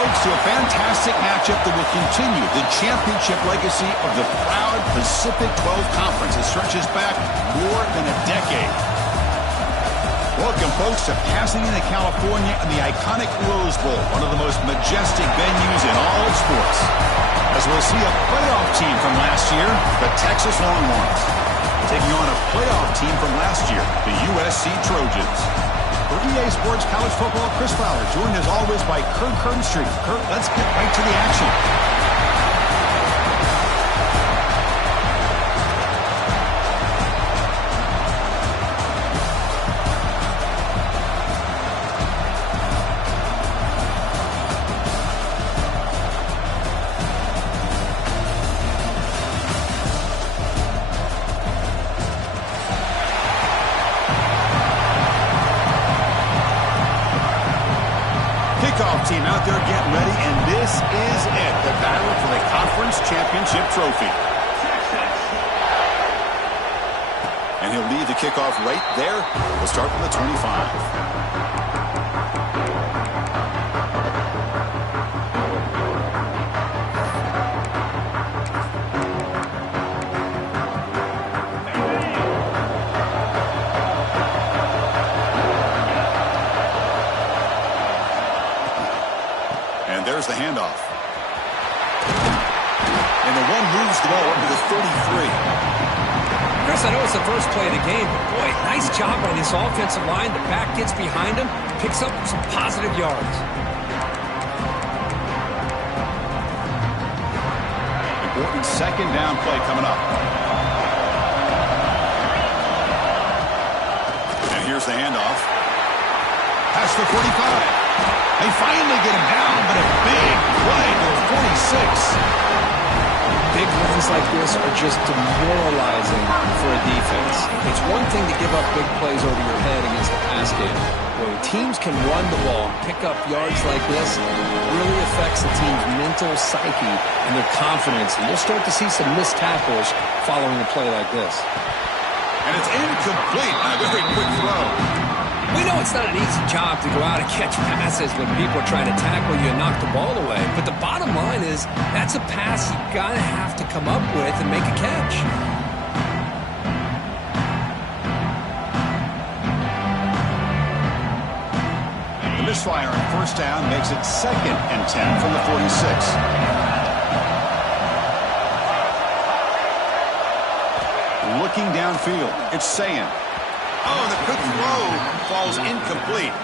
folks, to a fantastic matchup that will continue the championship legacy of the proud Pacific 12 Conference. It stretches back more than a decade. Welcome, folks, to Pasadena, California, and the iconic Rose Bowl, one of the most majestic venues in all of sports. As we'll see a playoff team from last year, the Texas Longhorns, taking on a playoff team from last year, the USC Trojans. For EA Sports College Football, Chris Fowler, joined as always by Kurt Kernstreet. Kurt, let's get right to the action. Team out there getting ready, and this is it, the battle for the conference championship trophy. And he'll lead the kickoff right there. We'll start from the 25. There's the handoff. And the one moves the ball up to the 33. Chris, I know it's the first play of the game, but boy, nice job by this offensive line. The back gets behind him, picks up some positive yards. Important second down play coming up. And here's the handoff. Past the 45. They finally get him down, but a big play to the 46. Big runs like this are just demoralizing for a defense. It's one thing to give up big plays over your head against the pass game. When teams can run the ball, pick up yards like this, it really affects the team's mental psyche and their confidence. And you'll start to see some missed tackles following a play like this. And it's incomplete on a very quick throw. We know it's not an easy job to go out and catch passes when people are trying to tackle you and knock the ball away. But the bottom line is that's a pass you got to have to come up with and make a catch. The misfire on first down makes it 2nd and 10 from the 46. Looking downfield, it's Sayin. Oh, the quick throw falls incomplete.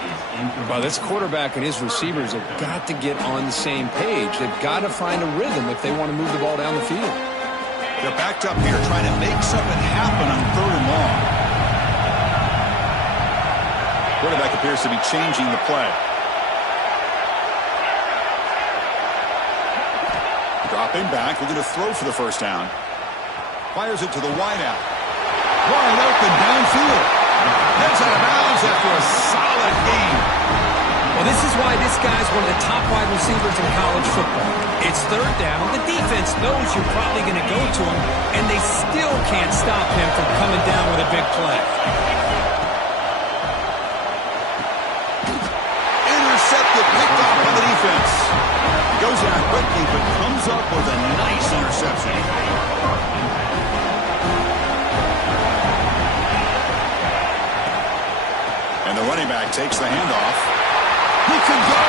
Well, this quarterback and his receivers have got to get on the same page. They've got to find a rhythm if they want to move the ball down the field. They're backed up here trying to make something happen on 3rd and long. Quarterback appears to be changing the play. Dropping back, looking to throw for the first down. Fires it to the wideout. Wide open downfield. Heads out of bounds after a solid game. Well, this is why this guy's one of the top wide receivers in college football. It's 3rd down. The defense knows you're probably going to go to him, and they still can't stop him from coming down with a big play. Intercepted, picked off by the defense. He goes down quickly, but comes up with a nice interception. And the running back takes the handoff. He can go.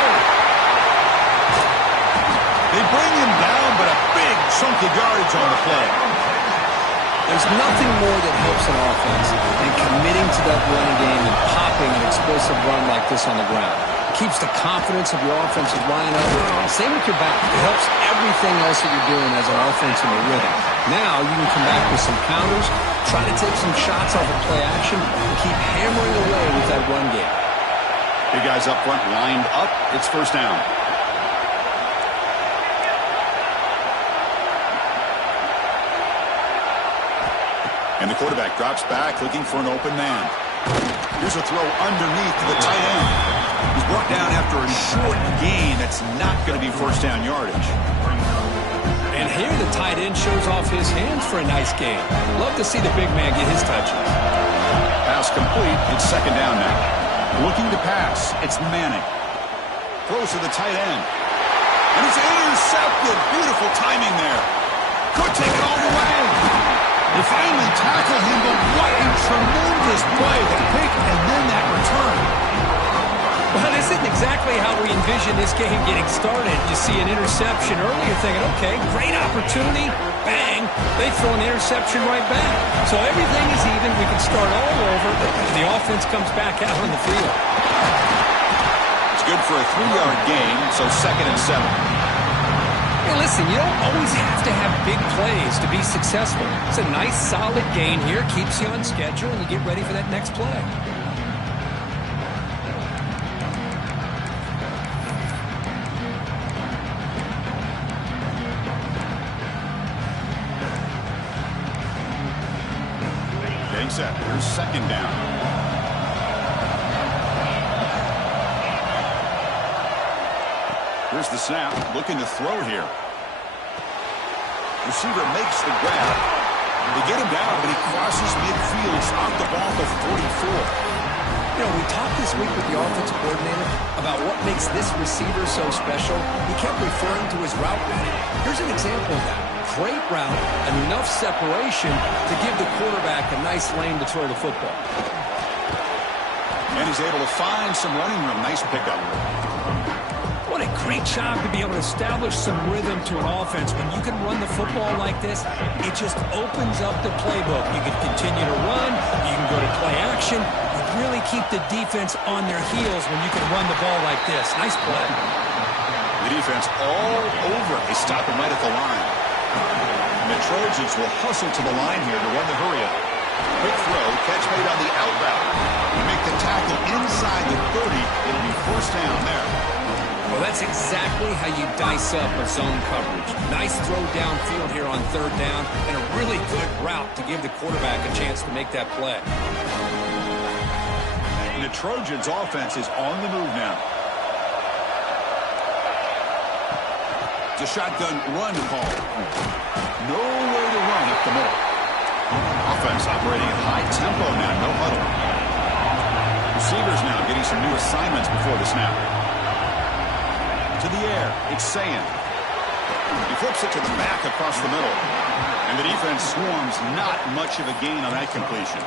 They bring him down, but a big chunk of yards on the play. There's nothing more that helps an offense than committing to that running game and popping an explosive run like this on the ground. It keeps the confidence of your offensive line up. Same with your back. It helps everything else that you're doing as an offense in the rhythm. Now you can come back with some counters, try to take some shots off of play action, and keep hammering away with that run game. Big guys up front lined up. It's first down. And the quarterback drops back looking for an open man. Here's a throw underneath to the tight end. He's brought down after a short gain. That's not going to be first down yardage. And here the tight end shows off his hands for a nice gain. Love to see the big man get his touches. Pass complete. It's second down now. Looking to pass. It's Manning. Throws to the tight end. And it's intercepted. Beautiful timing there. Could take it all the way. They finally tackled him, but what a tremendous play. The pick and then that return. Well, this isn't exactly how we envision this game getting started. You see an interception early, you're thinking, okay, great opportunity. Bang, they throw an interception right back. So everything is even. We can start all over. The offense comes back out on the field. It's good for a 3-yard gain, so 2nd and 7. Hey, listen, you don't always have to have big plays to be successful. It's a nice, solid gain here. Keeps you on schedule, and you get ready for that next play. Getting set. Here's 2nd down. Here's the snap. Looking to throw here. Receiver makes the grab. They get him down, but he crosses midfield. Off the ball to 44. You know, we talked this week with the offensive coordinator about what makes this receiver so special. He kept referring to his route running. Here's an example of that. Great route and enough separation to give the quarterback a nice lane to throw the football. And he's able to find some running room. Nice pickup. What a great job to be able to establish some rhythm to an offense. When you can run the football like this, it just opens up the playbook. You can continue to run. You can go to play action. You really keep the defense on their heels when you can run the ball like this. Nice play. The defense all over. They stop him right at the line. And the Trojans will hustle to the line here to run the hurry-up. Quick throw, catch made on the out route. They make the tackle inside the 30. It'll be 1st down there. Well, that's exactly how you dice up a zone coverage. Nice throw downfield here on 3rd down, and a really good route to give the quarterback a chance to make that play. And the Trojans' offense is on the move now. It's a shotgun run call. No way to run up the middle. Offense operating at high tempo now, no huddle. Receivers now getting some new assignments before the snap. To the air, it's Sayan. He flips it to the back across the middle. And the defense swarms, not much of a gain on that completion.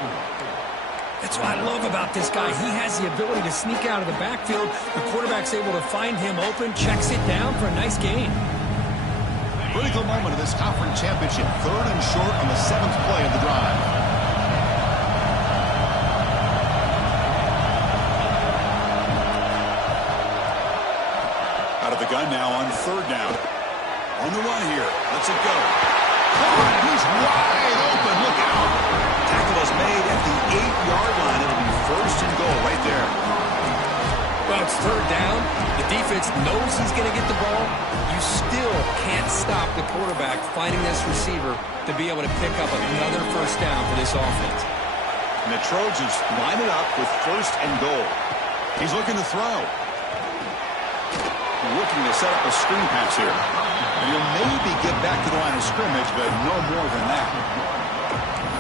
That's what I love about this guy. He has the ability to sneak out of the backfield. The quarterback's able to find him open, checks it down for a nice gain. Critical moment of this conference championship. 3rd and short on the 7th play of the drive. Out of the gun now on 3rd down. On the run here. Let's it go. He's wide open. Look out. Tackle is made at the 8-yard line. It'll be 1st and goal right there. Well, it's 3rd down. The defense knows he's going to get the ball. You still can't stop the quarterback finding this receiver to be able to pick up another 1st down for this offense. And the Trojans line it up with 1st and goal. He's looking to throw. Looking to set up a screen pass here. And he'll maybe get back to the line of scrimmage, but no more than that.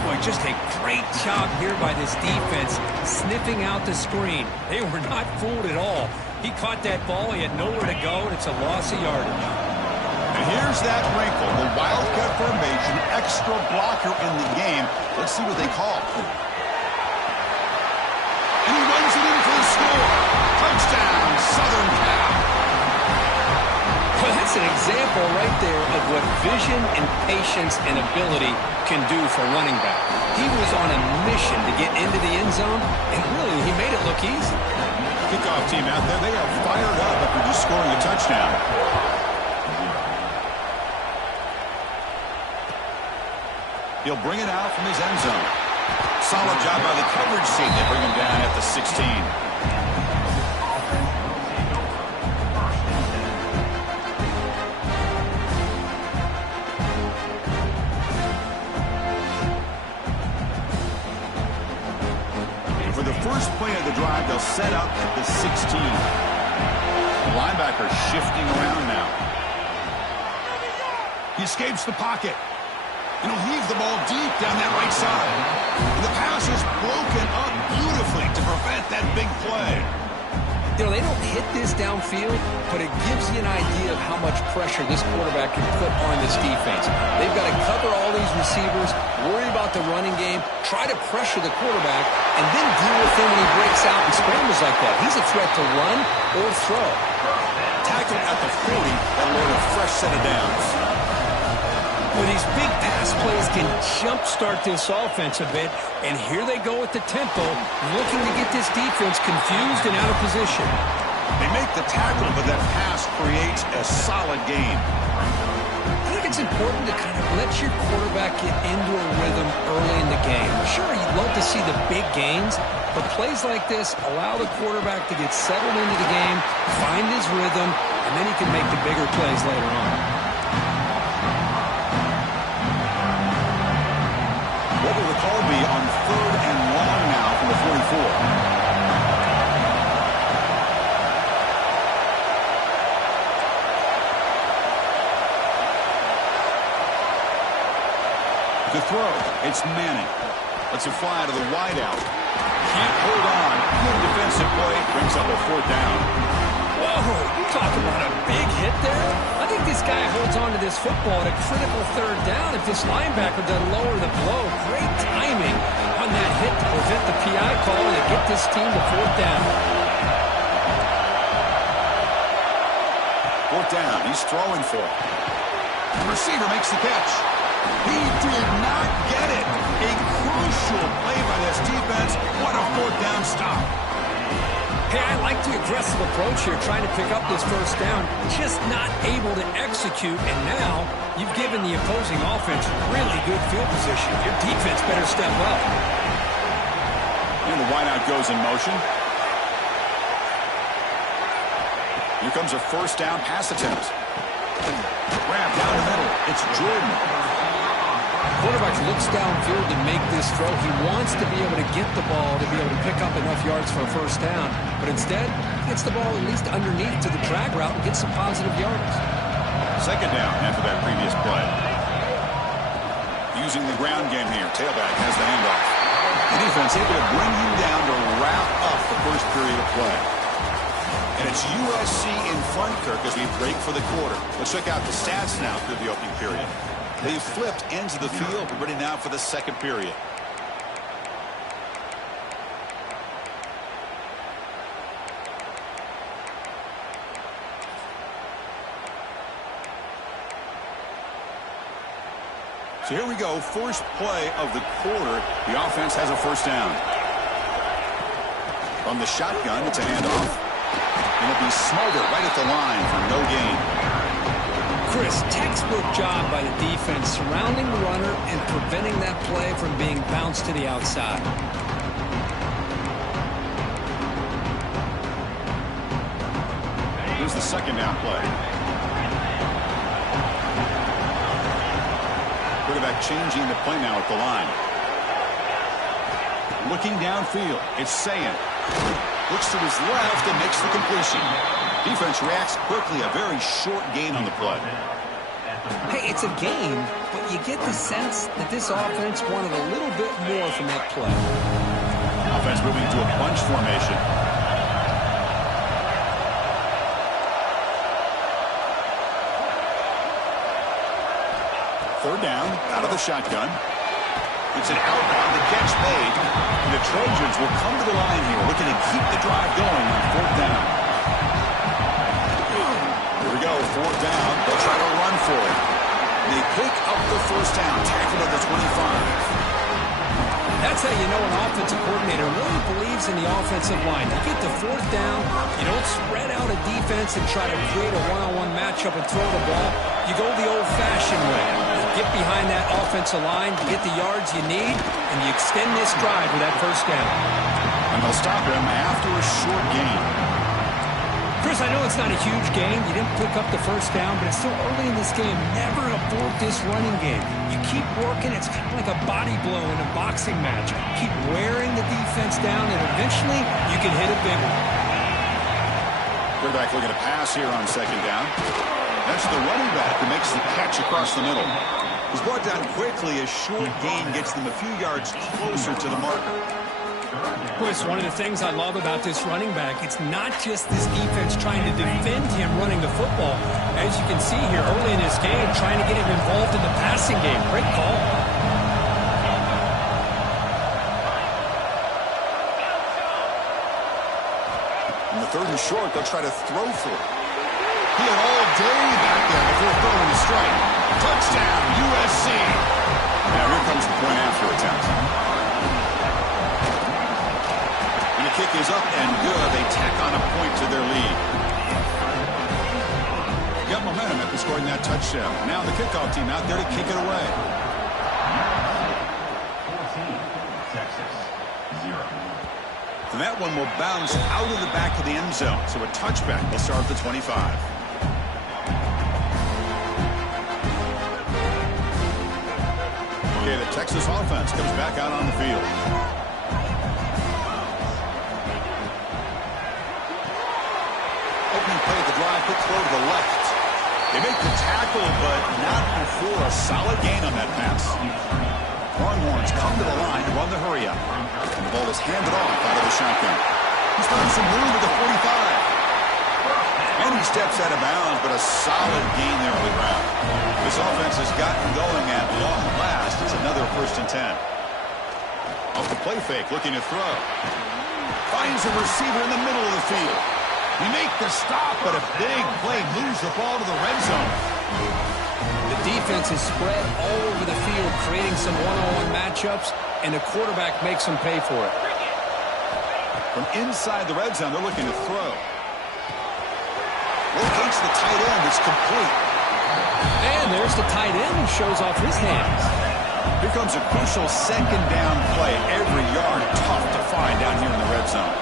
Boy, just a great job here by this defense, sniffing out the screen. They were not fooled at all. He caught that ball. He had nowhere to go, and it's a loss of yardage. And here's that wrinkle. The Wildcat formation, extra blocker in the game. Let's see what they call. And he runs it in for the score. Touchdown, Southern Cal. Well, that's an example right there of what vision and patience and ability can do for running back. He was on a mission to get into the end zone, and really, he made it look easy. Kickoff team out there, they are fired up after just scoring a touchdown. He'll bring it out from his end zone. Solid job by the coverage team. They bring him down at the 16. For the first play of the drive, they'll set up at the 16. The linebacker shifting around now. He escapes the pocket. And he'll heave the ball deep down that right side. And the pass is broken up beautifully to prevent that big play. You know, they don't hit this downfield, but it gives you an idea of how much pressure this quarterback can put on this defense. They've got to cover all these receivers, worry about the running game, try to pressure the quarterback, and then deal with him when he breaks out and scrambles like that. He's a threat to run or throw. Tackled at the 40 and learn a fresh set of downs. Well, these big pass plays can jumpstart this offense a bit, and here they go with the tempo, looking to get this defense confused and out of position. They make the tackle, but that pass creates a solid gain. I think it's important to kind of let your quarterback get into a rhythm early in the game. Sure, you'd love to see the big gains, but plays like this allow the quarterback to get settled into the game, find his rhythm, and then he can make the bigger plays later on. What will the call be on 3rd and long now from the 44? To throw, it's Manning. Lets it fly to the wideout. Can't hold on. Good defensive play. Brings up a 4th down. Whoa, you talking about a big hit there? I think this guy holds on to this football at a critical 3rd down if this linebacker doesn't lower the blow. Great timing on that hit to prevent the PI call and to get this team to 4th down. 4th down, he's throwing for it. The receiver makes the catch. He did not get it. A crucial play by this defense. What a 4th down stop. Hey, I like the aggressive approach here, trying to pick up this 1st down. Just not able to execute, and now you've given the opposing offense really good field position. Your defense better step up. And the wideout goes in motion. Here comes a 1st down pass attempt. Grab down the middle. It's Jordan. Quarterback looks downfield to make this throw. He wants to be able to get the ball to be able to pick up enough yards for a 1st down. But instead, he gets the ball at least underneath to the drag route and gets some positive yards. 2nd down after that previous play. Using the ground game here. Tailback has the handoff. The defense able to bring him down to wrap up the 1st period of play. And it's USC in front, Kirk, as we break for the quarter. Let's check out the stats now through the opening period. They've flipped ends of the field. We're ready now for the 2nd period. So here we go. First play of the quarter. The offense has a 1st down. From the shotgun, it's a handoff. It'll be Smolder right at the line for no gain. Chris, textbook job by the defense surrounding the runner and preventing that play from being bounced to the outside. Here's the 2nd down play. Quarterback changing the play now at the line. Looking downfield, it's Sayan. Looks to his left and makes the completion. Defense reacts quickly. A very short gain on the play. Hey, it's a gain, but you get the sense that this offense wanted a little bit more from that play. Offense moving to a bunch formation. Third down, out of the shotgun. It's an outbound, the catch made. And the Trojans will come to the line here, looking to keep the drive going on 4th down. Here we go, 4th down. They'll try to run for it. They pick up the 1st down, tackled at the 25. That's how you know an offensive coordinator really believes in the offensive line. You get the 4th down, you don't spread out a defense and try to create a one-on-one matchup and throw the ball. You go the old-fashioned way. You get behind that offensive line, you get the yards you need, and you extend this drive with that 1st down. And they'll stop him after a short gain. Chris, I know it's not a huge gain. You didn't pick up the 1st down, but it's still early in this game. Never abort this running game. You keep working. It's kind of like a body blow in a boxing match. Keep wearing the defense down, and eventually you can hit a big one. Quarterback looking to pass here on 2nd down. That's the running back who makes the catch across the middle. He's brought down quickly. A short gain gets them a few yards closer to the marker. Chris, one of the things I love about this running back, it's not just this defense trying to defend him running the football. As you can see here early in this game, trying to get him involved in the passing game. Great call. In the 3rd and short, they'll try to throw for it. He had all day back there before throwing the strike. Touchdown, USC. Now here comes the point after attempt. And the kick is up and good. They tack on a point to their lead. Got momentum after scoring that touchdown. Now the kickoff team out there to kick it away. 14, Texas, 0. And that one will bounce out of the back of the end zone. So a touchback will start at the 25. Okay, the Texas offense comes back out on the field. Opening play of the drive, quick throw to the left. They make the tackle, but not before a solid gain on that pass. Longhorns come to the line to run the hurry up. And the ball is handed off out of the shotgun. He's found some room at the 45. And he steps out of bounds, but a solid gain there early round. This offense has gotten going at long last. It's another 1st and 10. Off the play fake, looking to throw. Finds a receiver in the middle of the field. He makes the stop, but a big play moves the ball to the red zone. The defense is spread all over the field, creating some one-on-one matchups, and the quarterback makes them pay for it. From inside the red zone, they're looking to throw. Locates the tight end. It's complete. And there's the tight end who shows off his hands. Here comes a crucial 2nd down play. Every yard tough to find down here in the red zone.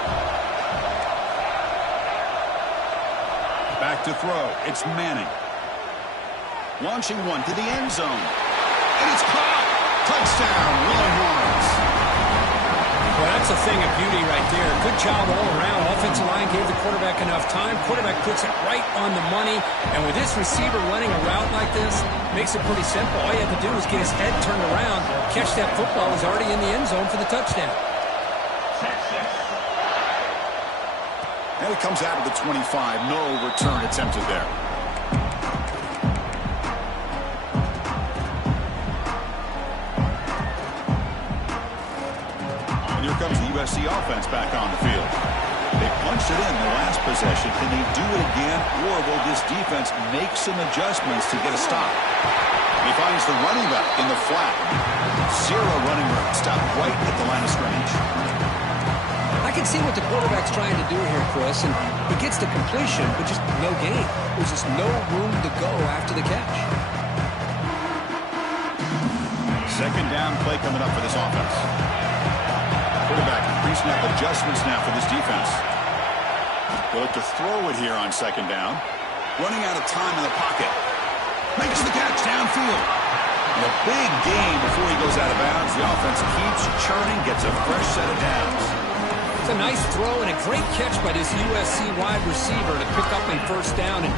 Back to throw. It's Manning. Launching one to the end zone. And it's caught. Touchdown, Longhorns. Well, that's a thing of beauty right there. Good job all around. Offensive line gave the quarterback enough time. Quarterback puts it right on the money. And with this receiver running a route like this, makes it pretty simple. All you have to do is get his head turned around, catch that football. He's already in the end zone for the touchdown. And it comes out of the 25. No return attempted there. And here comes the USC offense back on the field. They punched it in the last possession. Can they do it again, or will this defense make some adjustments to get a stop? He finds the running back in the flat. Zero running room. Stopped right at the line of scrimmage. I can see what the quarterback's trying to do here, Chris, and he gets the completion, but just no gain. There's just no room to go after the catch. 2nd down play coming up for this offense. Quarterback pre-snap adjustments now for this defense. They'll look to throw it here on 2nd down. Running out of time in the pocket. Makes the catch downfield. And a big gain before he goes out of bounds. The offense keeps churning, gets a fresh set of downs. It's a nice throw and a great catch by this USC wide receiver to pick up a 1st down. And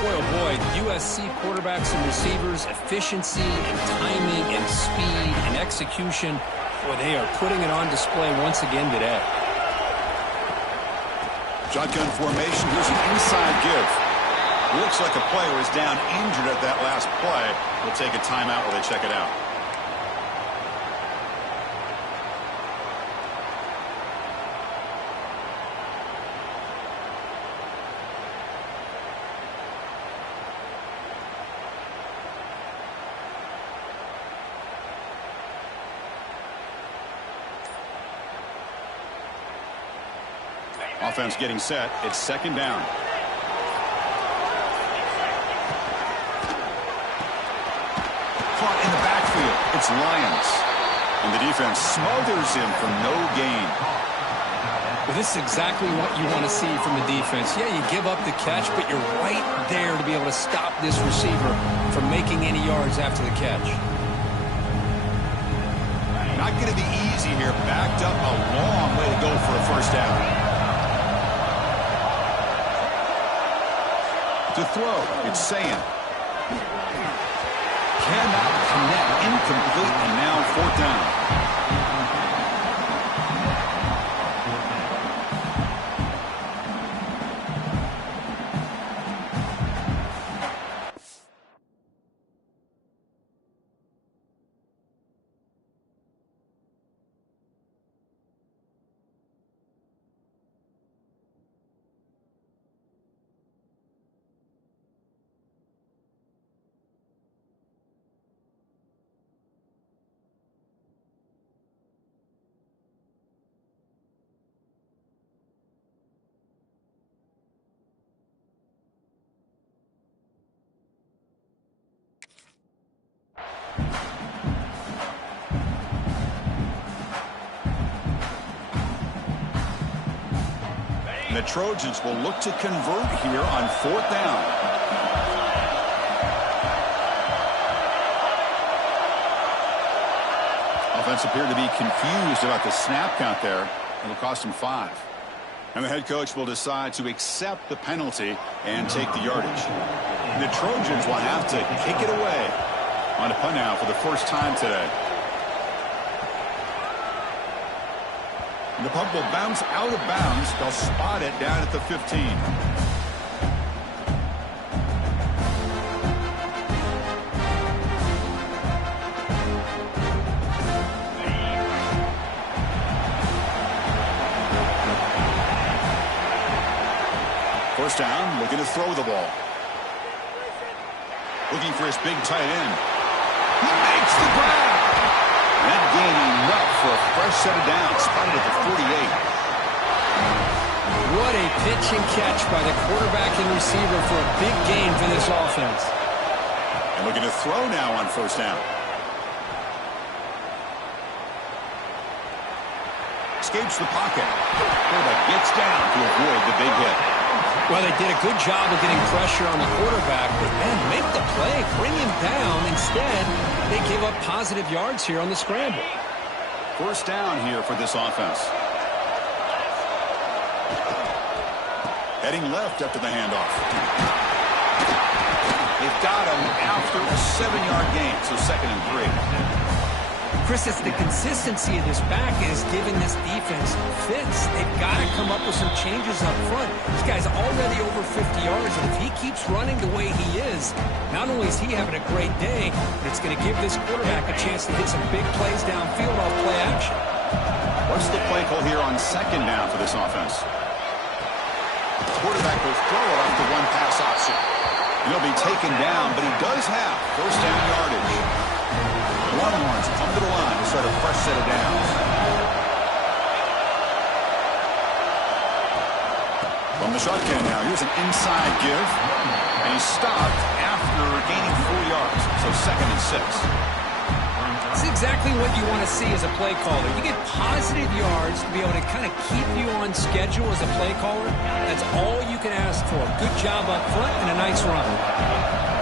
boy, oh boy, USC quarterbacks and receivers, efficiency and timing and speed and execution. Boy, they are putting it on display once again today. Shotgun formation. Here's an inside give. Looks like a player is down injured at that last play. We'll take a timeout while they check it out. Offense getting set. It's 2nd down. Caught in the backfield. It's Lyons. And the defense smothers him for no gain. Well, this is exactly what you want to see from the defense. Yeah, you give up the catch, but you're right there to be able to stop this receiver from making any yards after the catch. Not going to be easy here. Backed up a long way to go for a 1st down. To throw, it's Sayan. Cannot connect, incomplete, and now 4th down. the Trojans will look to convert here on 4th down. Offense appeared to be confused about the snap count there. It'll cost him 5. And the head coach will decide to accept the penalty and take the yardage. The Trojans will have to kick it away on a punt now for the first time today. And the punt will bounce out of bounds. They'll spot it down at the 15. First down, looking to throw the ball. Looking for his big tight end. He makes the grab. That gain enough for a fresh set of downs. Spotted at the 48. What a pitch and catch by the quarterback and receiver for a big gain for this offense. And looking to throw now on first down. Escapes the pocket. Quarterback gets down to avoid the big hit. Well, they did a good job of getting pressure on the quarterback, but then make the play, bring him down. Instead, they give up positive yards here on the scramble. First down here for this offense. Heading left after the handoff. They've got him after a 7-yard gain, so 2nd and 3. Chris, it's the consistency of this back is giving this defense fits. They've got to come up with some changes up front. This guy's already over 50 yards, and if he keeps running the way he is, not only is he having a great day, but it's going to give this quarterback a chance to hit some big plays downfield off play action. What's the play call here on 2nd down for this offense? The quarterback will throw it off the one-pass option. He'll be taken down, but he does have first down yardage. Longhorns come to the line to start a fresh set of downs. From the shotgun now, here's an inside give. And he's stopped after gaining 4 yards. So 2nd and 6. It's exactly what you want to see as a play caller. You get positive yards to be able to kind of keep you on schedule as a play caller. That's all you can ask for. Good job up front and a nice run.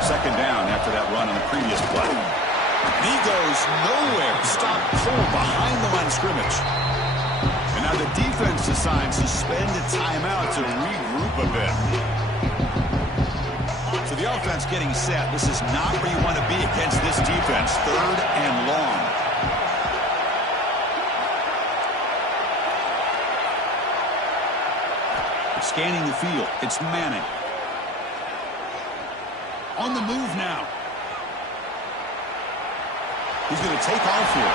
2nd down after that run on the previous play. He goes nowhere. Stop cold behind the line of scrimmage. And now the defense decides to spend a timeout to regroup a bit. So the offense getting set. This is not where you want to be against this defense. 3rd and long. Scanning the field. It's Manning. On the move now. He's going to take off here.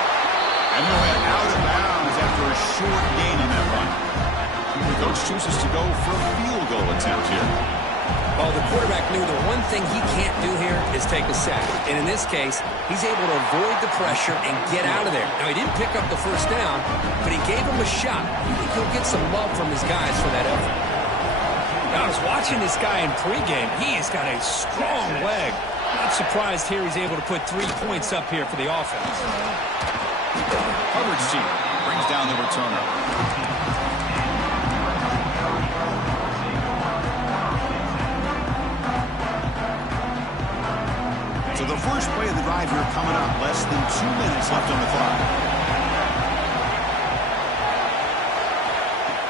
And he'll head out of bounds after a short gain on that run. The coach chooses to go for a field goal attempt here. Well, the quarterback knew the one thing he can't do here is take a sack. And in this case, he's able to avoid the pressure and get out of there. Now, he didn't pick up the first down, but he gave him a shot. I think he'll get some love from his guys for that effort. Now, I was watching this guy in pregame. He has got a strong leg. Not surprised here he's able to put 3 points up here for the offense. Coverage team brings down the returner. So the first play of the drive here coming up. Less than 2 minutes left on the clock.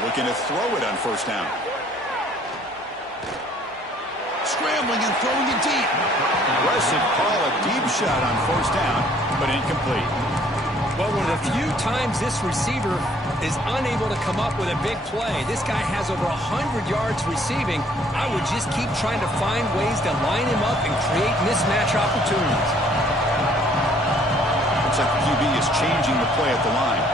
Looking to throw it on first down. Scrambling and throwing it deep. Aggressive call, a deep shot on first down, but incomplete. Well, one of the few times this receiver is unable to come up with a big play. This guy has over 100 yards receiving. I would just keep trying to find ways to line him up and create mismatch opportunities. Looks like the QB is changing the play at the line.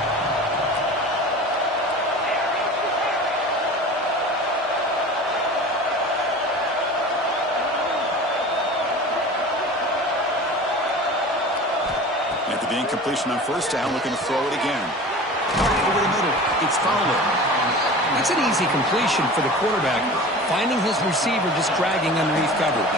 After the incompletion on first down, looking to throw it again. Over the middle, it's Fowler. That's an easy completion for the quarterback, finding his receiver just dragging underneath coverage.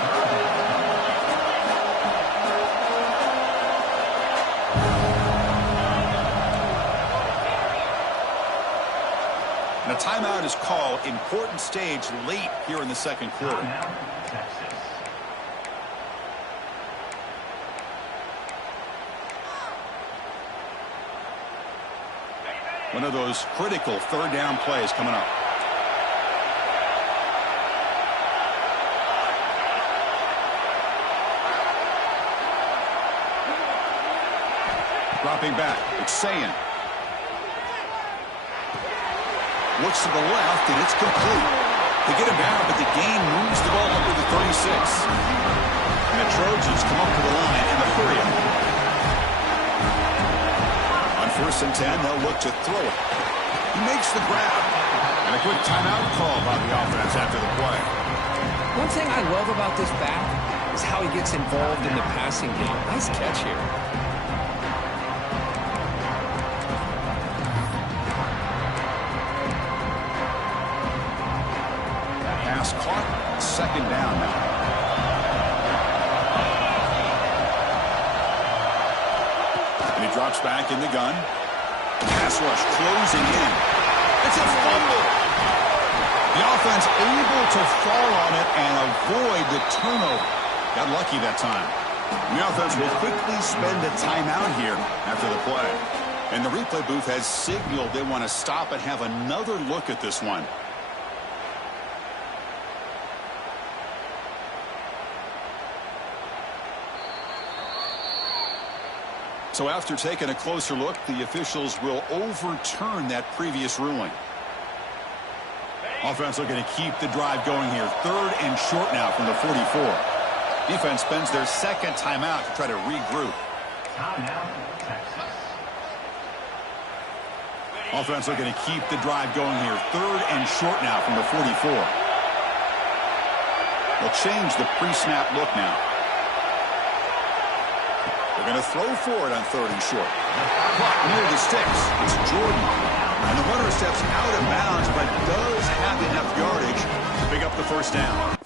And at timeout is called. Important stage late here in the second quarter. Timeout, Texas. One of those critical third down plays coming up. Dropping back, it's Sayin. Looks to the left, and it's complete. They get him down, but the gain moves the ball up to the 36. And the Trojans come up to the line in the hurry up. On 1st and 10, they'll look to throw it. He makes the grab. And a quick timeout call by the offense after the play. One thing I love about this back is how he gets involved in the passing game. Nice catch here. Pass caught. 2nd down now. And he drops back in the gun. Pass rush closing in. It's a fumble. The offense able to fall on it and avoid the turnover. Got lucky that time. The offense will quickly spend a timeout here after the play. And the replay booth has signaled they want to stop and have another look at this one. So after taking a closer look, the officials will overturn that previous ruling. Offense looking to keep the drive going here. 3rd and short now from the 44. Defense spends their 2nd timeout to try to regroup. Timeout, Texas. Offense looking to keep the drive going here. 3rd and short now from the 44. They'll change the pre-snap look now. They're going to throw for it on 3rd and short. Clock near the sticks. It's Jordan. And the runner steps out of bounds, but does have enough yardage to pick up the 1st down.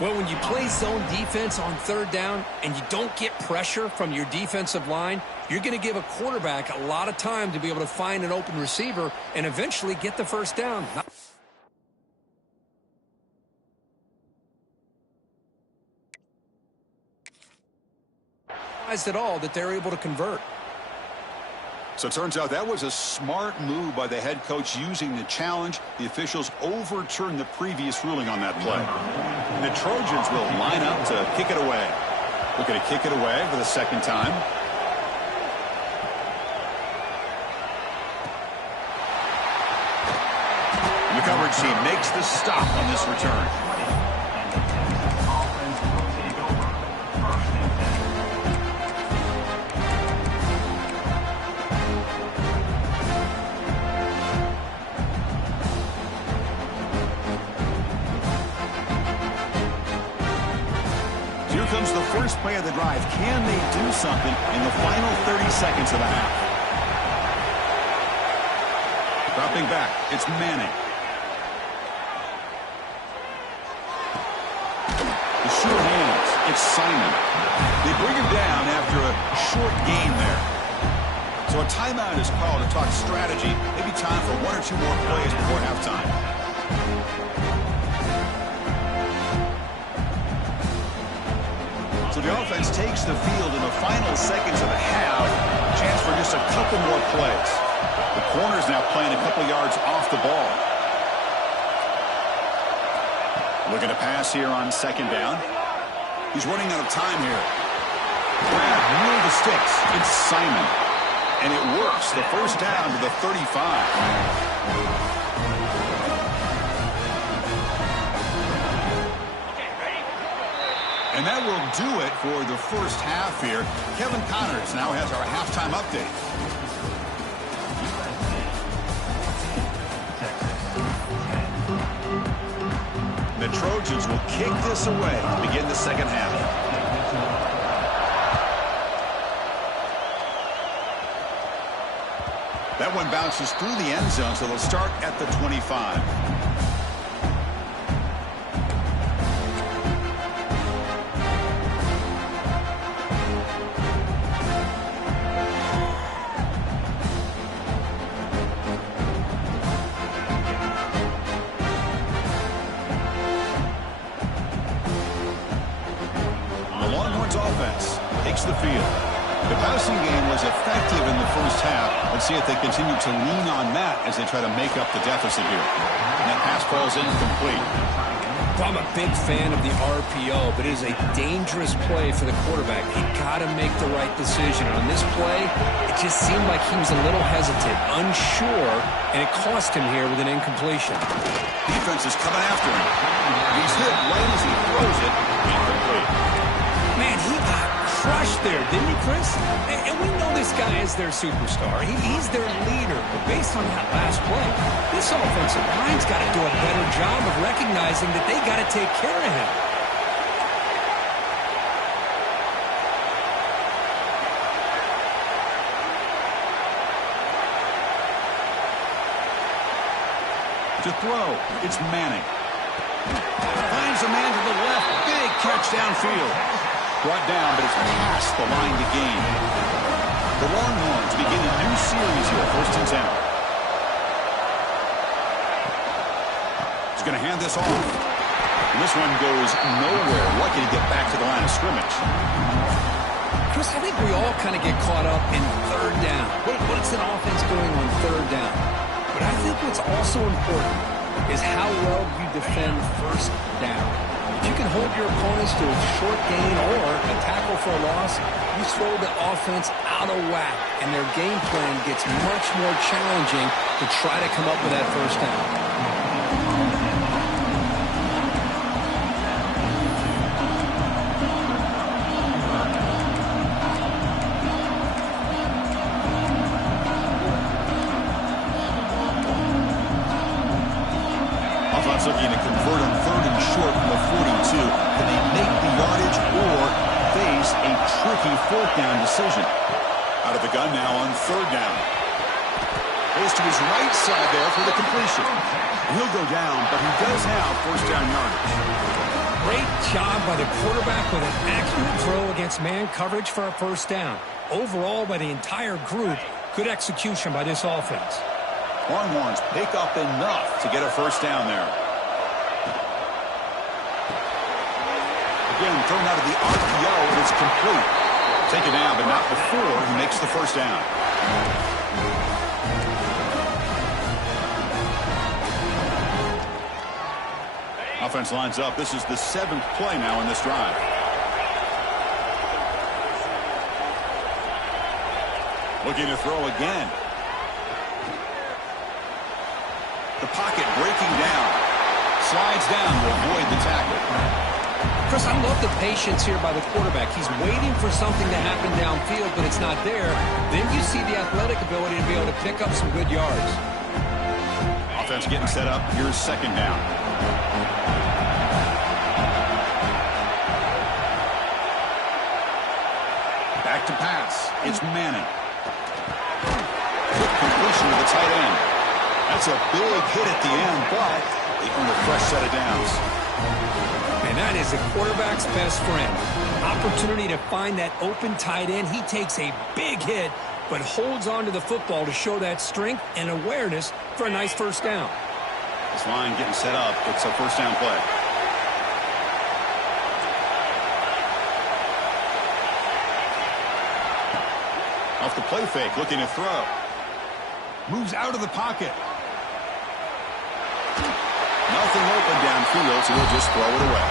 Well, when you play zone defense on 3rd down and you don't get pressure from your defensive line, you're going to give a quarterback a lot of time to be able to find an open receiver and eventually get the 1st down. At all that they're able to convert. So it turns out that was a smart move by the head coach using the challenge. The officials overturned the previous ruling on that play. And the Trojans will line up to kick it away. Looking to kick it away for the 2nd time. And the coverage team makes the stop on this return. Here comes the first play of the drive. Can they do something in the final 30 seconds of the half? Dropping back, it's Manning. The sure hands, it's Simon. They bring him down after a short gain there. So a timeout is called to talk strategy. Maybe time for 1 or 2 more plays before halftime. So the offense takes the field in the final seconds of the half. Chance for just a couple more plays. The corner's now playing a couple yards off the ball. Looking to pass here on 2nd down. He's running out of time here. Grab near the sticks. It's Simon. And it works. The 1st down to the 35. And that will do it for the 1st half here. Kevin Connors now has our halftime update. The Trojans will kick this away to begin the 2nd half. That one bounces through the end zone, so they'll start at the 25. Patriots offense takes the field. The passing game was effective in the first half. Let's see if they continue to lean on that as they try to make up the deficit here. And that pass falls incomplete. Well, I'm a big fan of the RPO, but it is a dangerous play for the quarterback. He got to make the right decision. And on this play, it just seemed like he was a little hesitant, unsure, and it cost him here with an incompletion. Defense is coming after him. He's hit right as he throws it. Incomplete. Man, he got crushed there, didn't he, Chris? And we know this guy is their superstar. He's their leader. But based on that last play, this offensive line's got to do a better job of recognizing that they got to take care of him. To throw, it's Manning. Finds a man to the left. Big catch downfield. Brought down, but it's past the line to gain. The Longhorns begin a new series here, 1st and 10. He's going to hand this off. And this one goes nowhere. Lucky to get back to the line of scrimmage. Chris, I think we all kind of get caught up in 3rd down. What's an offense doing on 3rd down? But I think what's also important is how well you defend 1st down. If you can hold your opponents to a short gain or a tackle for a loss, you throw the offense out of whack, and their game plan gets much more challenging to try to come up with that 1st down. Looking to convert on 3rd and short from the 42. Can they make the yardage or face a tricky 4th down decision? Out of the gun now on 3rd down. Goes to his right side there for the completion. He'll go down, but he does have 1st down yardage. Great job by the quarterback with an accurate throw against man coverage for a 1st down. Overall, by the entire group, good execution by this offense. Longhorns pick up enough to get a 1st down there. Again, thrown out of the RPO, and it's complete. Take it down, but not before he makes the 1st down. Offense lines up. This is the 7th play now in this drive. Looking to throw again. The pocket breaking down. Slides down to avoid the tackle. Chris, I love the patience here by the quarterback. He's waiting for something to happen downfield, but it's not there. Then you see the athletic ability to be able to pick up some good yards. Offense getting set up. Here's 2nd down. Back to pass. It's Manning. Quick completion to the tight end. That's a big hit at the end, but they earn a fresh set of downs. And that is a quarterback's best friend. Opportunity to find that open tight end. He takes a big hit, but holds on to the football to show that strength and awareness for a nice 1st down. This line getting set up. It's a 1st down play. Off the play fake, looking to throw. Moves out of the pocket. Nothing open downfield, so he'll just throw it away.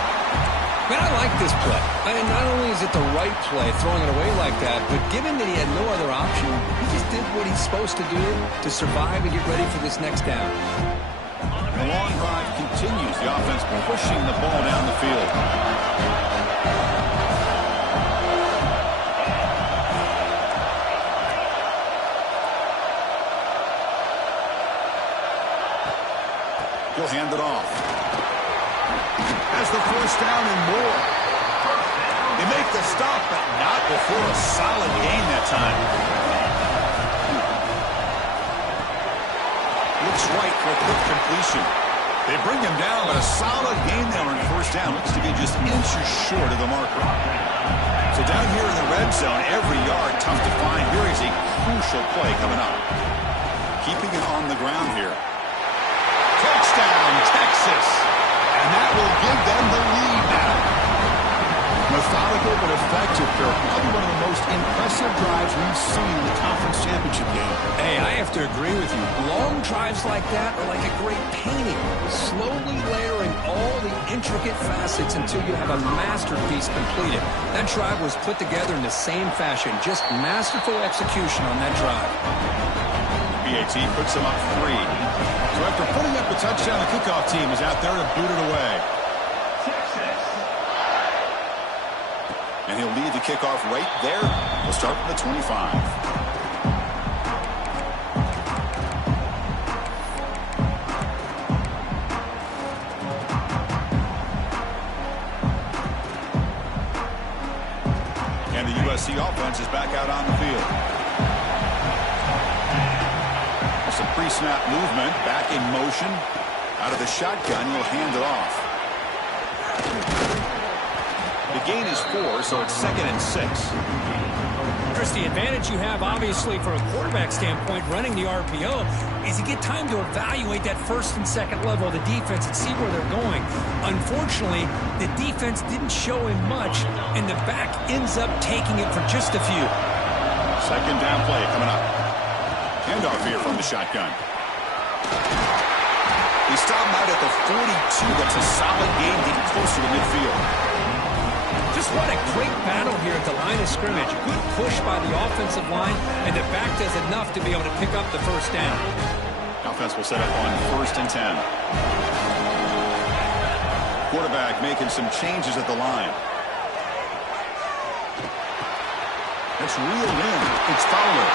Man, I like this play. And not only is it the right play, throwing it away like that, but given that he had no other option, he just did what he's supposed to do to survive and get ready for this next down. The long drive continues. The offense pushing the ball down the field. He'll hand it off. Has the 1st down and more. They make the stop, but not before a solid gain that time. Looks right for a quick completion. They bring him down, but a solid gain there on 1st down. Looks to be just inches short of the marker. So down here in the red zone, every yard tough to find. Here is a crucial play coming up. Keeping it on the ground here. Touchdown, Texas. And that will give them the lead now. Methodical but effective, Kirk. Probably one of the most impressive drives we've seen in the conference championship game. Hey, I have to agree with you. Long drives like that are like a great painting, slowly layering all the intricate facets until you have a masterpiece completed. That drive was put together in the same fashion, just masterful execution on that drive. PAT puts them up 3. So after putting up the touchdown, the kickoff team is out there to boot it away. And he'll lead the kickoff right there. We'll start from the 25. And the USC offense is back out on the field. There's some pre-snap movement, back in motion. Out of the shotgun, he'll hand it off. The gain is 4, so it's 2nd and 6. Chris, the advantage you have, obviously, from a quarterback standpoint, running the RPO, is you get time to evaluate that first and second level of the defense and see where they're going. Unfortunately, the defense didn't show him much, and the back ends up taking it for just a few. 2nd down play coming up. Handoff here from the shotgun. He stopped out at the 42. That's a solid gain, getting closer to midfield. Just what a great battle here at the line of scrimmage. Good push by the offensive line, and the back does enough to be able to pick up the first down. Offense will set up on 1st and 10. Quarterback making some changes at the line. That's reeled in. It's Fowler.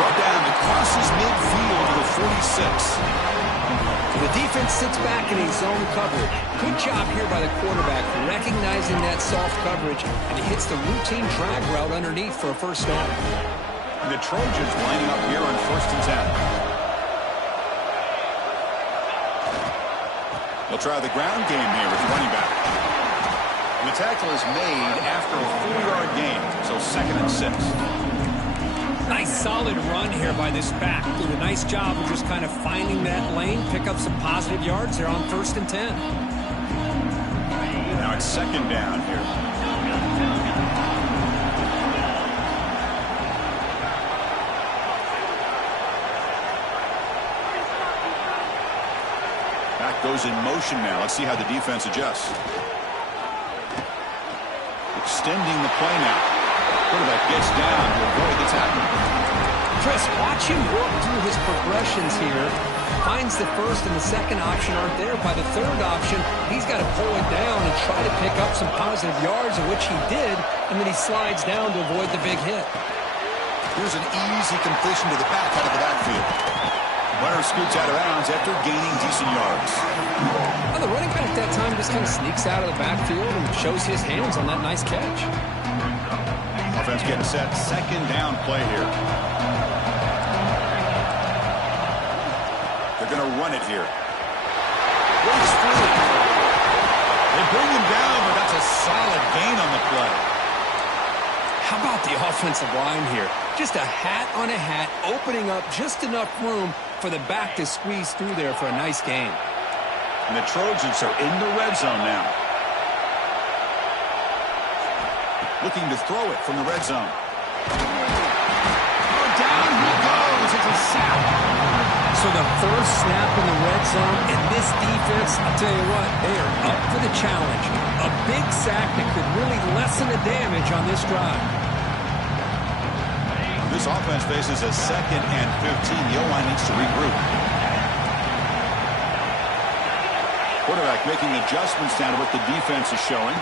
Brought down, it crosses midfield to the 46. The defense sits back in a zone coverage. Good job here by the quarterback recognizing that soft coverage, and he hits the routine drag route underneath for a first down. And the Trojans lining up here on 1st and 10. They'll try the ground game here with the running back. And the tackle is made after a 4-yard gain, so 2nd and 6. Nice solid run here by this back. Did a nice job of just kind of finding that lane, pick up some positive yards there on 1st and 10. Now it's 2nd down here. Back goes in motion now. Let's see how the defense adjusts. Extending the play now. Quarterback gets down to avoid the tackle. Chris, watch him work through his progressions here. Finds the first and the second option aren't there. By the third option, he's got to pull it down and try to pick up some positive yards, of which he did, and then he slides down to avoid the big hit. Here's an easy completion to the back out of the backfield. Runner scoots out of bounds after gaining decent yards. Well, the running back that time just kind of sneaks out of the backfield and shows his hands on that nice catch. Offense getting set. 2nd down play here. They're going to run it here. Breaks free. They bring him down, but that's a solid gain on the play. How about the offensive line here? Just a hat on a hat, opening up just enough room for the back to squeeze through there for a nice gain. And the Trojans are in the red zone now. Looking to throw it from the red zone. Oh, down he goes. It's a sack. So the first snap in the red zone, and this defense, I'll tell you what, they are up for the challenge. A big sack that could really lessen the damage on this drive. This offense faces a 2nd and 15. The O-line needs to regroup. Quarterback making adjustments down to what the defense is showing.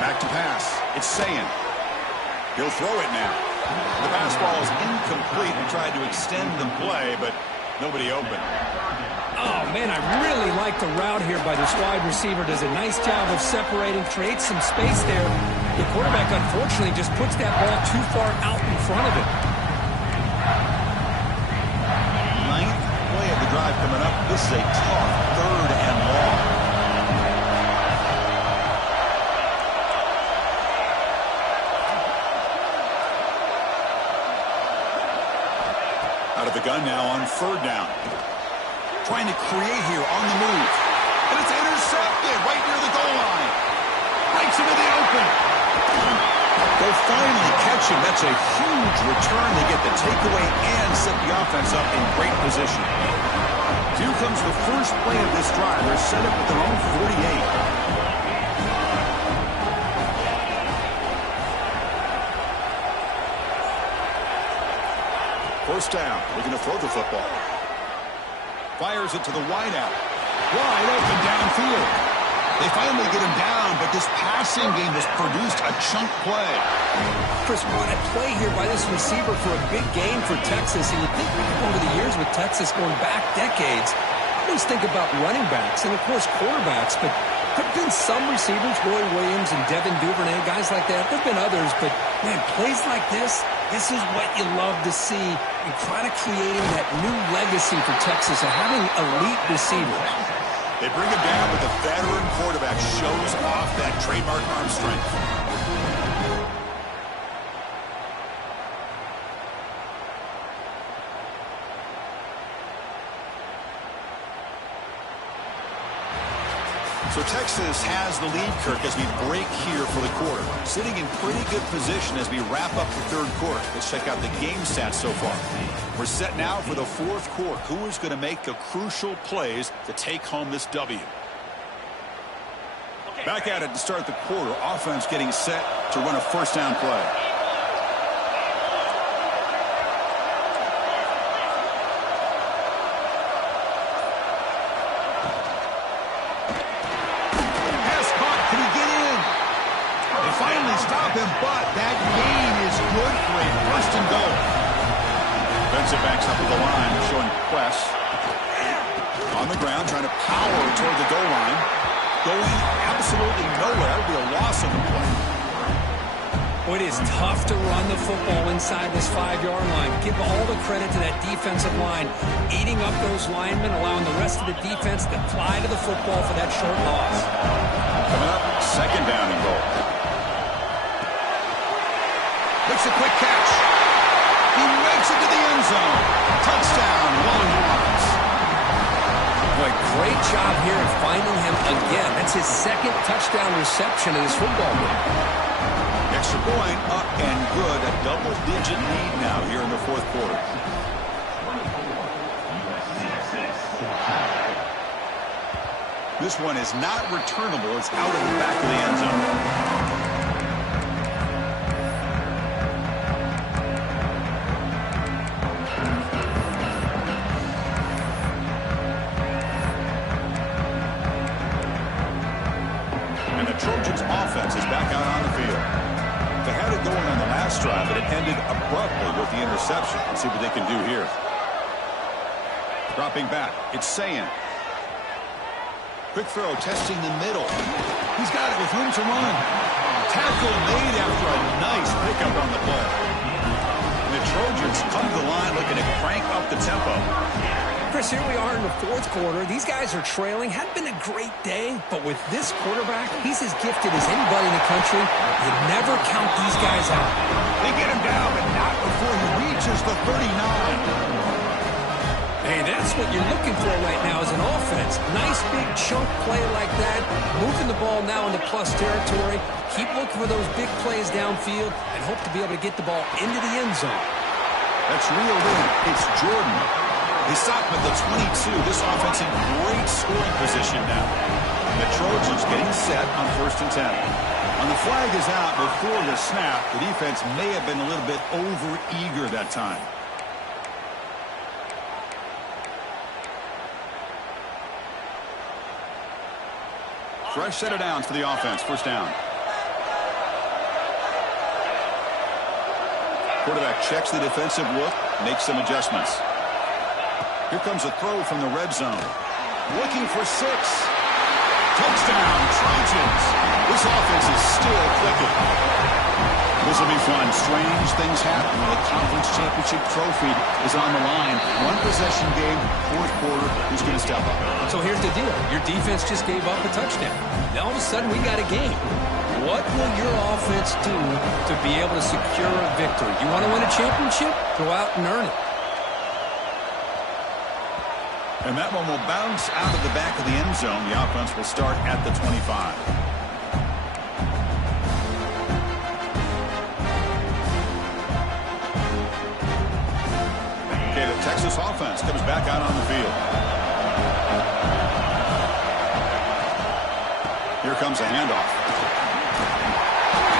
Back to pass. It's Sayin. He'll throw it now. The pass ball is incomplete. He tried to extend the play, but nobody open. Oh, man, I really like the route here by this wide receiver. Does a nice job of separating, creates some space there. The quarterback, unfortunately, just puts that ball too far out in front of him. 9th play of the drive coming up. This is a tough 3rd and long. Out of the gun now on 3rd down. Trying to create here on the move. And it's intercepted right near the goal line. Breaks into the open. mentioned, that's a huge return. They get the takeaway and set the offense up in great position. Here comes the first play of this drive. They're set up at their own 48. First down, looking to throw the football. Fires it to the wideout. Wide open downfield. They finally get him down, but this passing game has produced a chunk play. Chris, what a play here by this receiver for a big game for Texas. And you think over the years with Texas going back decades, I always think about running backs and, of course, quarterbacks, but there have been some receivers, Roy Williams and Devin Duvernay, guys like that. There have been others, but, man, plays like this is what you love to see and kind of creating that new legacy for Texas of having elite receivers. They bring him down, but the veteran quarterback shows off that trademark arm strength. So Texas has the lead, Kirk, as we break here for the quarter. Sitting in pretty good position as we wrap up the third quarter. Let's check out the game stats so far. We're set now for the fourth quarter. Who is going to make the crucial plays to take home this W? Back at it to start the quarter. Offense getting set to run a first down play. Stop him, but that gain is good for a first and goal. Defensive backs up at the line, showing press. On the ground, trying to power toward the goal line. Going absolutely nowhere. That would be a loss on the play. It is tough to run the football inside this 5-yard line. Give all the credit to that defensive line, eating up those linemen, allowing the rest of the defense to fly to the football for that short loss. Coming up, second down and goal. Makes a quick catch. He makes it to the end zone. Touchdown, Longhorns. Boy, great job here in finding him again. That's his second touchdown reception in this football game. Extra point up and good. A double-digit lead now here in the fourth quarter. This one is not returnable. It's out of the back of the end zone. Trojans offense is back out on the field. They had it going on the last drive, but it ended abruptly with the interception. Let's see what they can do here. Dropping back, it's Sayan. Quick throw, testing the middle. He's got it with room to run. Tackle made after a nice pickup on the play. And the Trojans come to the line looking to crank up the tempo. Chris, here we are in the fourth quarter. These guys are trailing. Hadn't been a great day, but with this quarterback, he's as gifted as anybody in the country. You never count these guys out. They get him down, but not before he reaches the 39. Hey, that's what you're looking for right now as an offense. Nice big chunk play like that. Moving the ball now into plus territory. Keep looking for those big plays downfield and hope to be able to get the ball into the end zone. That's reeled in. It's Jordan. They stop at the 22. This offense in great scoring position now. The Trojans getting set on 1st and 10. When the flag is out before the snap, the defense may have been a little bit over-eager that time. Fresh set of downs for the offense. First down. Quarterback checks the defensive look, makes some adjustments. Here comes a throw from the red zone. Looking for 6. Touchdown, Trojans. This offense is still clicking. This will be fun. Strange things happen when the conference championship trophy is on the line. One possession game, fourth quarter. Who's going to step up? So here's the deal. Your defense just gave up a touchdown. Now all of a sudden we got a game. What will your offense do to be able to secure a victory? You want to win a championship? Go out and earn it. And that one will bounce out of the back of the end zone. The offense will start at the 25. Texas offense comes back out on the field. Here comes a handoff.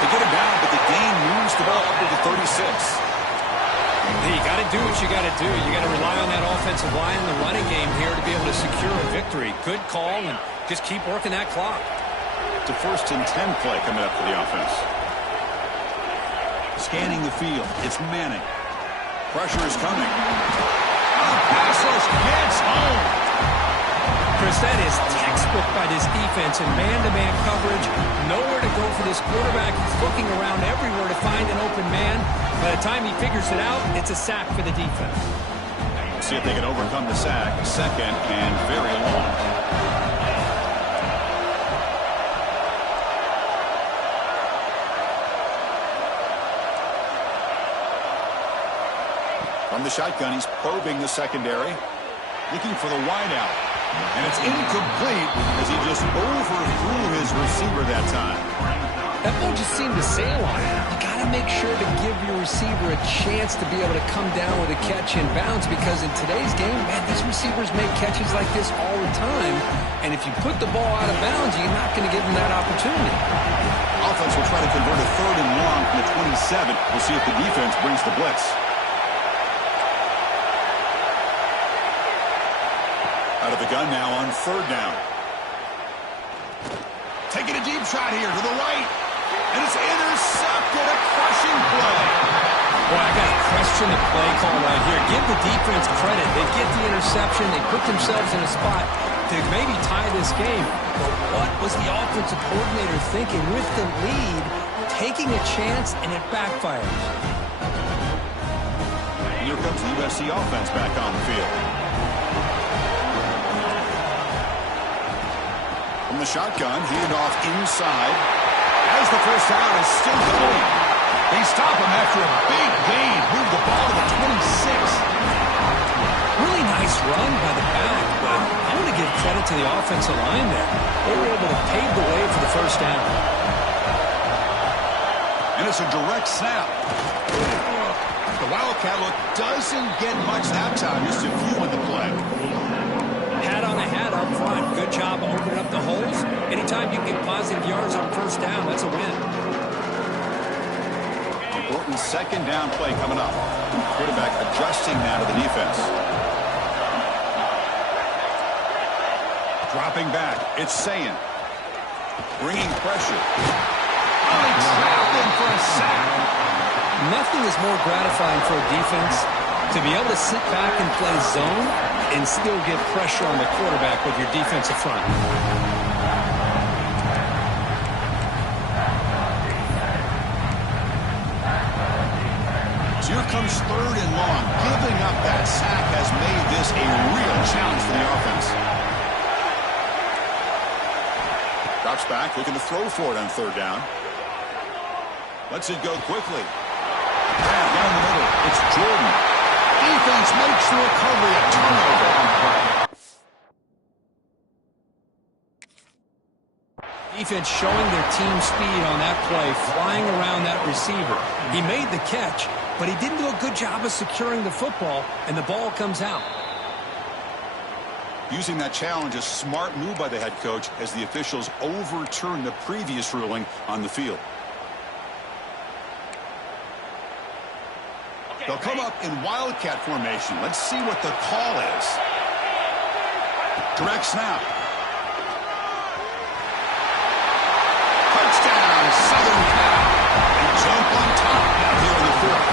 They get it down, but the gain moves the ball up to the 36. Hey, you got to do what you got to do. You got to rely on that offensive line and the running game here to be able to secure a victory. Good call, and just keep working that clock. It's a 1st and 10 play coming up for the offense. Scanning the field. It's Manning. Pressure is coming. Passes gets home. Chris, that is textbook by this defense in man-to-man coverage. Nowhere to go for this quarterback. He's looking around everywhere to find an open man. By the time he figures it out, it's a sack for the defense. See if they can overcome the sack. 2nd and very long. From the shotgun, he's probing the secondary, looking for the wideout. And it's incomplete as he just overthrew his receiver that time. That ball just seemed to sail on him. You got to make sure to give your receiver a chance to be able to come down with a catch and bounce, because in today's game, man, these receivers make catches like this all the time. And if you put the ball out of bounds, you're not going to give them that opportunity. Offense will try to convert a 3rd and long from the 27. We'll see if the defense brings the blitz. Out of the gun now on 3rd down. Taking a deep shot here to the right. And it's intercepted. A crushing play. Boy, I got to question the play call right here. Give the defense credit. They get the interception. They put themselves in a spot to maybe tie this game. But what was the offensive coordinator thinking with the lead, taking a chance, and it backfires? Here comes the USC offense back on the field. From the shotgun, handoff inside. As the first down is still going. They stop him after a big gain. Move the ball to the 26. Really nice run by the back, but I want to give credit to the offensive line there. They were able to pave the way for the first down. And it's a direct snap. The Wildcat look doesn't get much that time. Just a few on the play. Hat on a hat up front. Good job opening up the holes. Anytime you get positive yards on first down, that's a win. Important 2nd down play coming up. Quarterback adjusting now to the defense. Dropping back. It's Sayin. Bringing pressure. Oh, he trapped him for a sack. Nothing is more gratifying for a defense to be able to sit back and play zone and still get pressure on the quarterback with your defensive front. So here comes 3rd and long. Giving up that sack has made this a real challenge for the offense. Drops back, looking to throw for it on 3rd down. Lets it go quickly. Down the middle, it's Jordan. Defense makes the recovery, a turnover. Defense showing their team speed on that play, flying around that receiver. He made the catch, but he didn't do a good job of securing the football, and the ball comes out. Using that challenge, a smart move by the head coach as the officials overturn the previous ruling on the field. They'll come up in Wildcat formation. Let's see what the call is. Direct snap. Touchdown, Southern Cal. They jump on top here in the 4th.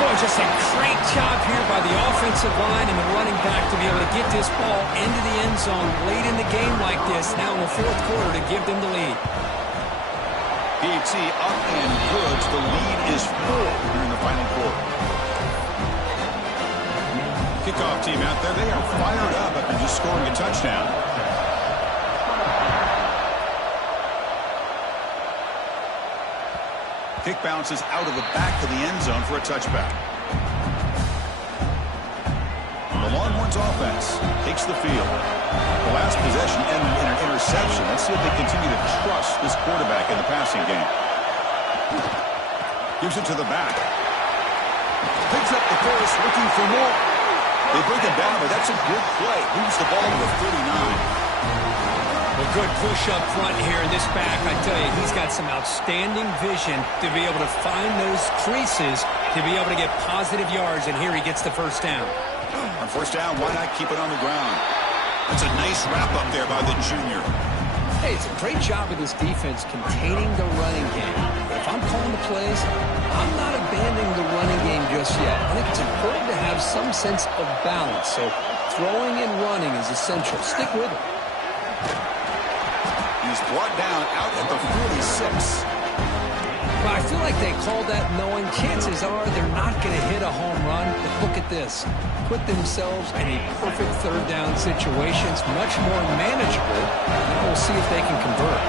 Boy, just a great job here by the offensive line and the running back to be able to get this ball into the end zone late in the game like this, now in the 4th quarter, to give them the lead. PAT up and good. The lead is 4 here in the final quarter. Kickoff team out there. They are fired up after just scoring a touchdown. Kick bounces out of the back of the end zone for a touchback. The Longhorns offense takes the field. The last possession ended in an interception. Let's see if they continue to trust this quarterback in the passing game. Gives it to the back. Picks up the first, looking for more. They bring him down, but that's a good play. Moves the ball to the 39. A good push up front here in this back. I tell you, he's got some outstanding vision to be able to find those creases, to be able to get positive yards, and here he gets the first down. On first down, why not keep it on the ground? That's a nice wrap-up there by the junior. Hey, it's a great job of this defense containing the running game. But if I'm calling the plays, I'm not abandoning the running game just yet. I think it's important to have some sense of balance. So throwing and running is essential. Stick with it. He's brought down out at the 46. Well, I feel like they called that knowing chances are they're not going to hit a home run. But look at this. Put themselves in a perfect third down situation. It's much more manageable. Now we'll see if they can convert.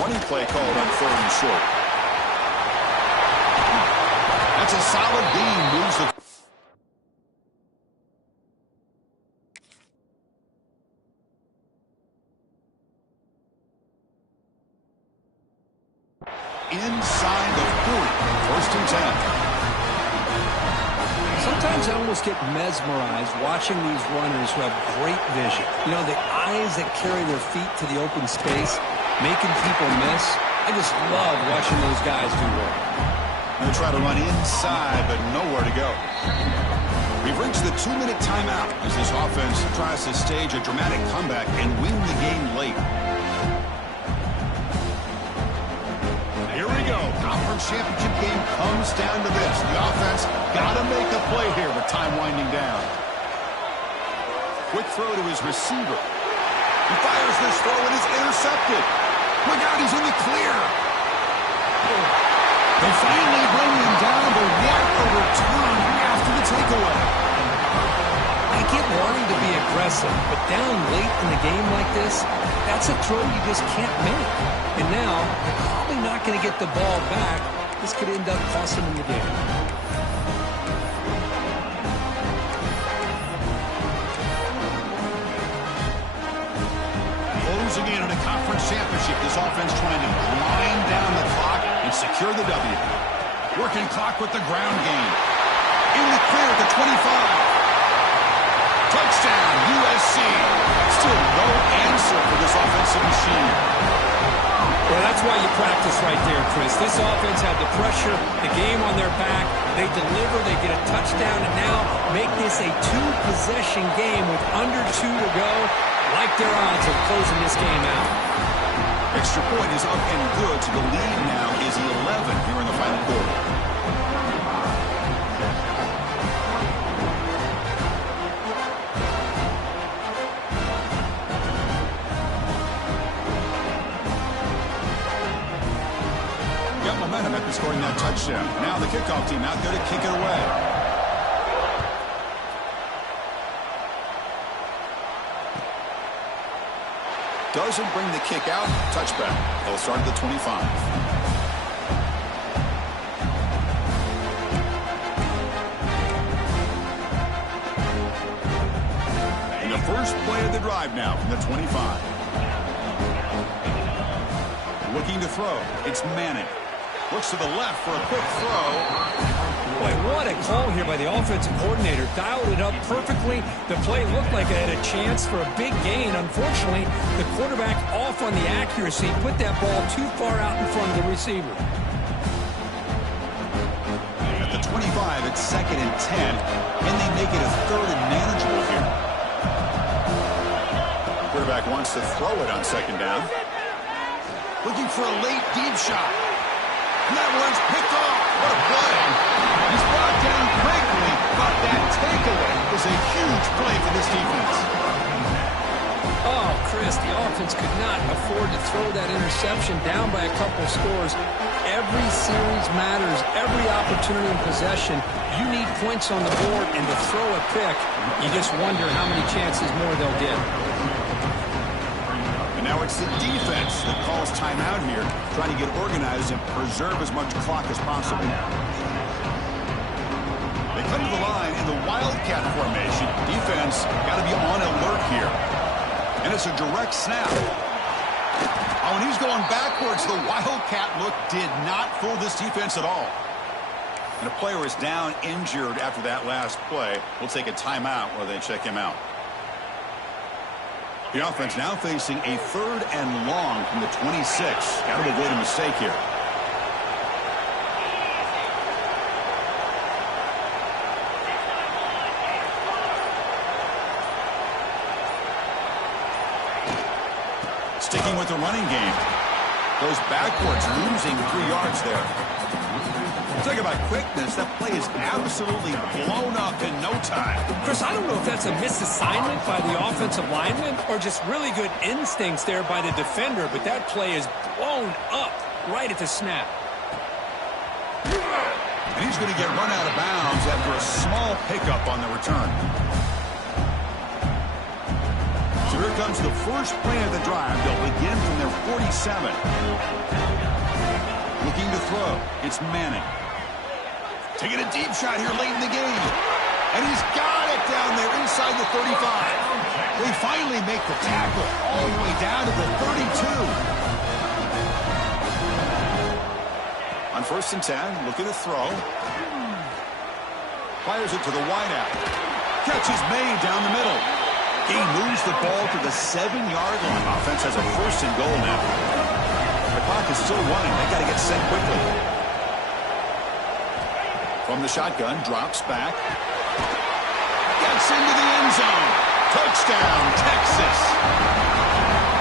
Running play called on third and short. That's a solid gain. Moves the... inside the 40. First and 10. Sometimes I almost get mesmerized watching these runners who have great vision. You know, the eyes that carry their feet to the open space, making people miss. I just love watching those guys do work. They'll try to run inside, but nowhere to go. We've reached the 2-minute timeout as this offense tries to stage a dramatic comeback and win the game late. Here we go. Conference championship game comes down to this. The offense got to make a play here with time winding down. Quick throw to his receiver. He fires this throw and is intercepted. Look out, he's in the clear. They finally bring him down, but what a return after the takeaway. I get wanting to be aggressive, but down late in the game like this, that's a throw you just can't make. And now, they're probably not going to get the ball back. This could end up costing them the game. Closing in on a conference championship, this offense trying to grind down the clock and secure the W. Working clock with the ground game. In the clear at the 25. Touchdown, USC. Still no answer for this offensive machine. Well, that's why you practice right there, Chris. This offense had the pressure, the game on their back. They deliver, they get a touchdown, and now make this a two-possession game with under 2 to go. Like their odds of closing this game out. Extra point is up and good, so the lead now is 11 here in the final quarter. Got momentum after scoring that touchdown. Now the kickoff team out there to kick it away. Doesn't bring the kick out. Touchback. They'll start at the 25. And the first play of the drive now from the 25. Looking to throw. It's Manning. Looks to the left for a quick throw. Boy, what a call here by the offensive coordinator. Dialed it up perfectly. The play looked like it had a chance for a big gain. Unfortunately, the quarterback off on the accuracy, put that ball too far out in front of the receiver. At the 25, it's 2nd and 10. Can they make it a 3rd and manageable here? Quarterback wants to throw it on 2nd down. Looking for a late deep shot. And that one's picked off. What a play. He's brought down quickly, but that takeaway is a huge play for this defense. Oh, Chris, the offense could not afford to throw that interception down by a couple scores. Every series matters. Every opportunity in possession. You need points on the board, and to throw a pick, you just wonder how many chances more they'll get. And now it's the defense that calls timeout here, trying to get organized and preserve as much clock as possible. They come to the line in the Wildcat formation. Defense got to be on alert here. And it's a direct snap. Oh, and he's going backwards. The Wildcat look did not fool this defense at all. And a player is down injured after that last play. We'll take a timeout while they check him out. The offense now facing a 3rd and long from the 26. Got to avoid a mistake here. Sticking with the running game. Goes backwards, losing 3 yards there. Talk about quickness. That play is absolutely blown up in no time. Chris, I don't know if that's a misassignment by the offensive lineman or just really good instincts there by the defender, but that play is blown up right at the snap. And he's going to get run out of bounds after a small pickup on the return. So here comes the first play of the drive. They'll begin from their 47. Looking to throw. It's Manning. Taking a deep shot here late in the game. And he's got it down there inside the 35. They finally make the tackle all the way down to the 32. On 1st and 10, looking to throw. Fires it to the wideout. Catch is made down the middle. He moves the ball to the 7-yard line. Offense has a 1st and goal now. The clock is still running. They got to get set quickly. From the shotgun, drops back. Gets into the end zone. Touchdown, Texas.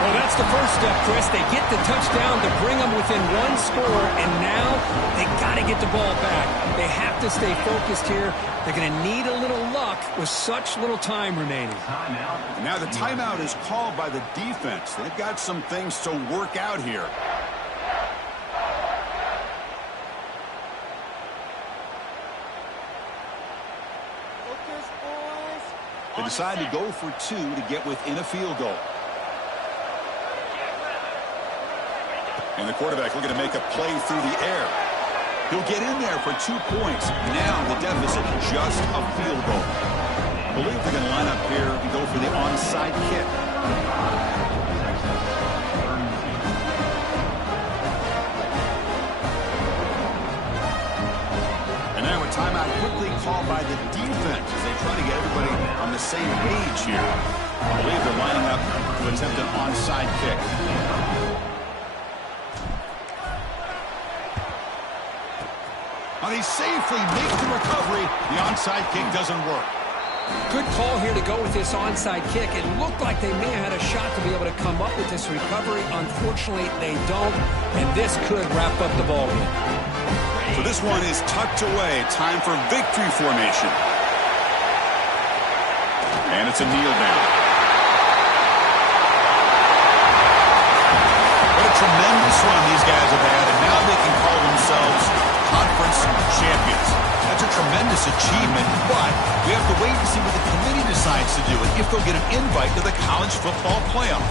Well, that's the first step, Chris. They get the touchdown to bring them within 1 score, and now they got to get the ball back. They have to stay focused here. They're going to need a little luck with such little time remaining. And now the timeout is called by the defense. They've got some things to work out here. They decide to go for 2 to get within a field goal. And the quarterback looking to make a play through the air. He'll get in there for 2 points. Now the deficit just a field goal. I believe they're going to line up here and go for the onside kick. And now a timeout quickly called by the defense as they try to get everybody on the same page here. I believe they're lining up to attempt an onside kick. They safely make the recovery. The onside kick doesn't work. Good call here to go with this onside kick. It looked like they may have had a shot to be able to come up with this recovery. Unfortunately, they don't, and this could wrap up the ball game. So this one is tucked away. Time for victory formation. And it's a kneel down. What a tremendous run these guys have had, and now they can call themselves conference champions. That's a tremendous achievement, but we have to wait and see what the committee decides to do and if they'll get an invite to the college football playoff.